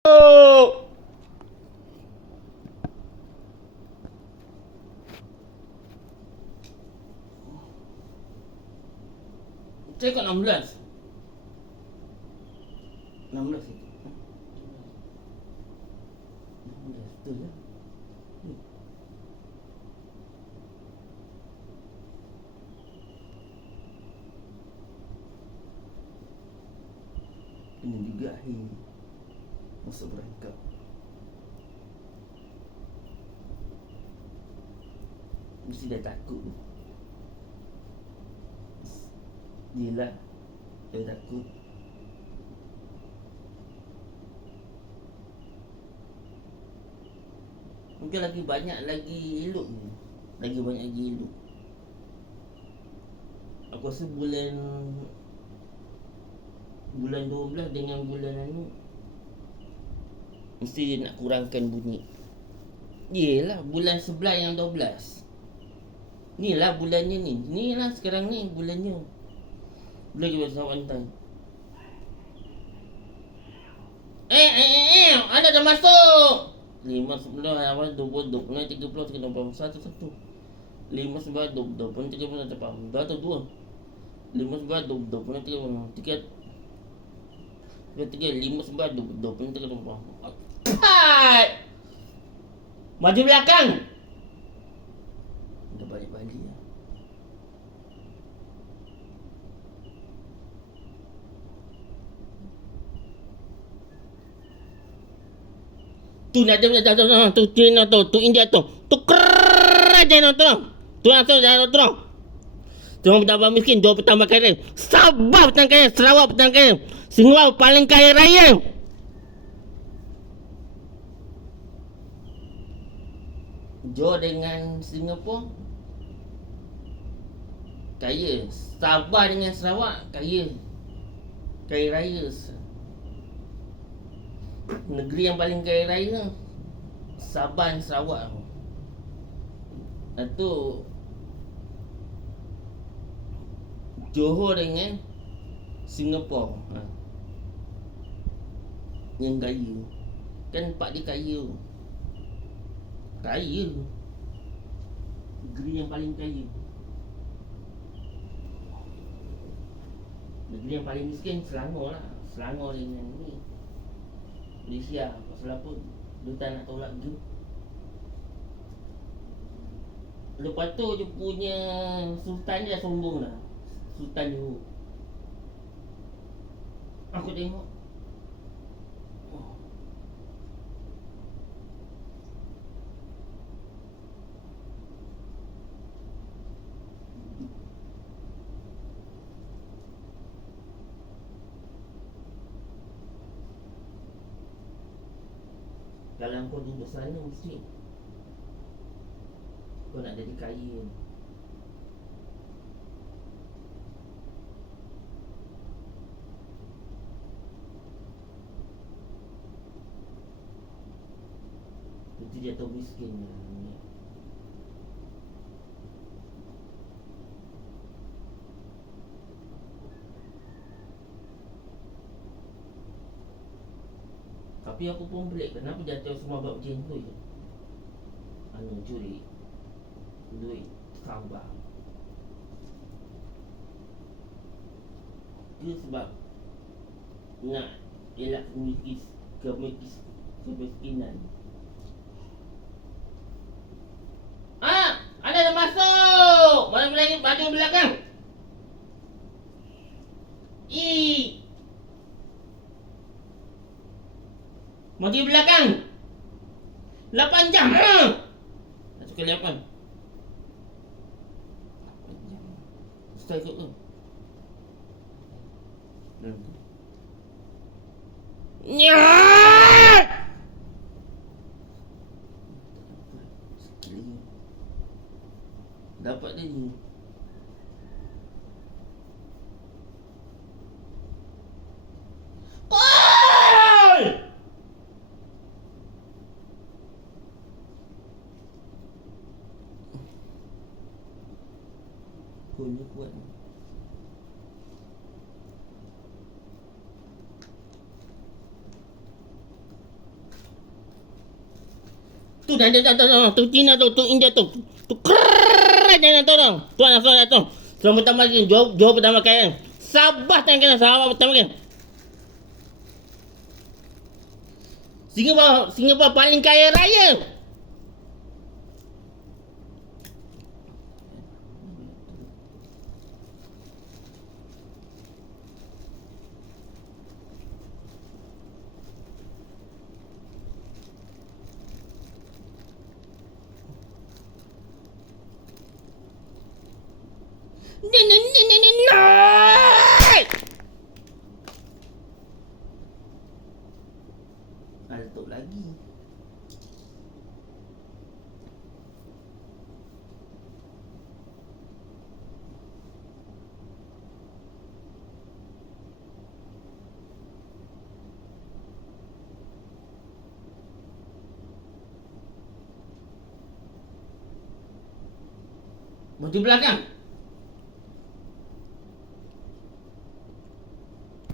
Saya kat 16. 16 itu. 16 betul lah. Ini juga akhir masuk berangkap. Mesti dah takut. Yelah, dia takut. Mungkin lagi banyak lagi elok ni. Lagi banyak lagi elok. Aku rasa bulan 12 dengan bulan anu mesti dia nak kurangkan bunyi. Yelah, bulan 11 yang 12. Ni lah bulannya ni. Ni lah sekarang ni bulannya. Bulan juga sama Antan. Ada dah masuk. 5 11 awal 20 29 30 31 1 5 11 20 30 31 dah tu 2 5 11 20 30 3 5 11 20 30 maju belakang. Dah balik-balik lah. Tu nak tu India tu kerajaan tu langsung tu orang betapa miskin dua petang kaya Sabah petang kaya Sarawak petang kaya Singapura paling kaya raya. Johor dengan Singapura kaya, Sabah dengan Sarawak kaya raya. Negeri yang paling kaya raya Sabah dan Sarawak. Itu Johor dengan Singapura yang kaya. Kan pak dia kaya. Negeri yang paling kaya. Negeri yang paling miskin Selangor lah. Selangor dengan ni Malaysia. Pasal apa dia tak nak tolak je. Lepas tu dia punya Sultan dia dah sombong dah. Sultan Johor. Aku tengok kalau kau duduk sana mesti kau nak jadi kaya. Itu dia tahu miskin ni. Tapi aku pun pelik, kenapa jatuh semua buat macam tu je? Curi duit Sabah. Dia sebab nak elak kemiskinan. Ada dah masuk. Mana lagi baju belakang? Maju belakang 8 jam. Tak suka 8. Start ikut tu. Nyat! Dapat dia ni. Punya kuat. Tu dah tu Cina tu India tu. Tu keren jangan tu dong. Tuan tu. Sebelum pertama lagi jawab pertama kali. Sabah tangan kena Sabah pertama kali. Singapura paling kaya raya. Ni. Altuk lagi. Baju belakang.